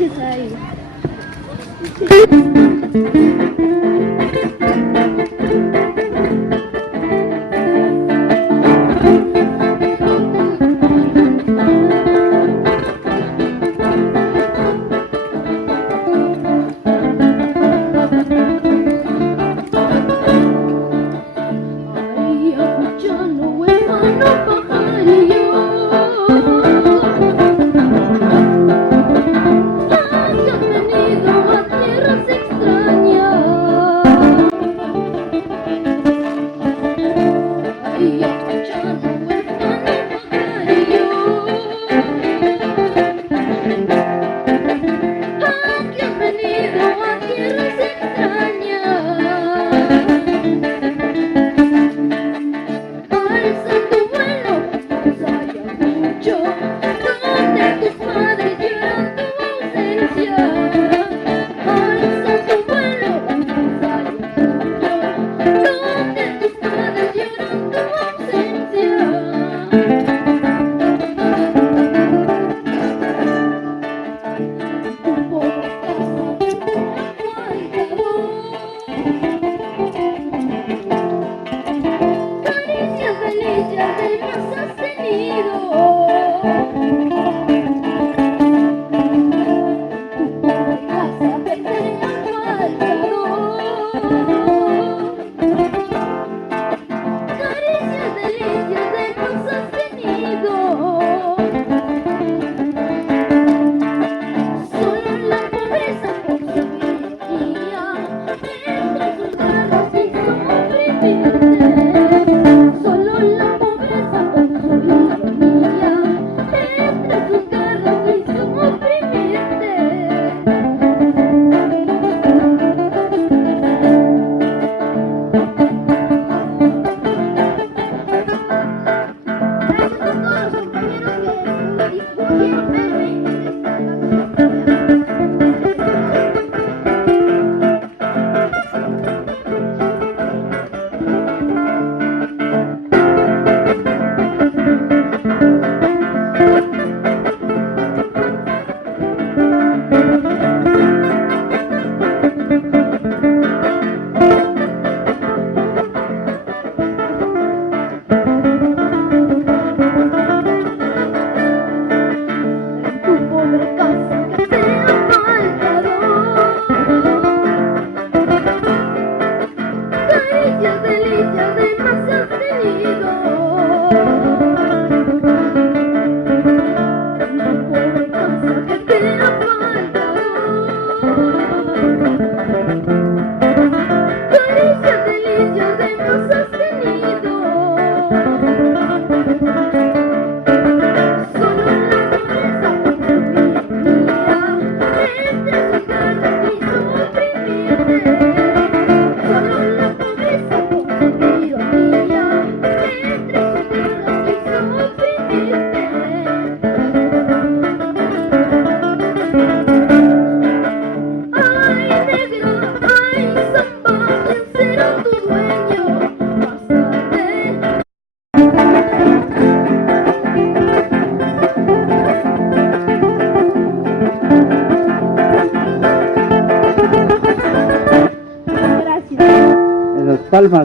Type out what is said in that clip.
gracias a ella. Ay, escuchando huérfano pajarillo, ay, has venido a tierras extrañas. Ay, escuchando huérfano pajarillo, ay, que has venido a tierras extrañas. Alza tu vuelo, pues Ayacucho, donde tus padres lloran tu ausencia. Alza tu vuelo, pues Ayacucho, donde tus padres lloran tu ausencia. Tu pobre casa te caricias delicias de más has tenido. Tu pobre casa que te ha faltado. Caricias delicias de más has tenido. Solo la pobreza por su ironía entre sus garras hizo oprimirte. Solo la pobreza por su ironía entre sus garras hizo oprimirte. Gracias a todos los compañeros que pudieron verme en esta tu pobre casa que te ha faltado. Caricias delicias de más has tenido. Tu pobre casa que te ha faltado. Caricias delicias de más has tenido. Solo la pobreza por su ironía entre sus garras quiso oprimirte. Solo la pobreza por su ironía entre sus garras quiso oprimirte. Ay, negro, ay, samba, ¿quién será tu dueño? Más tarde. Gracias. Esas palmas.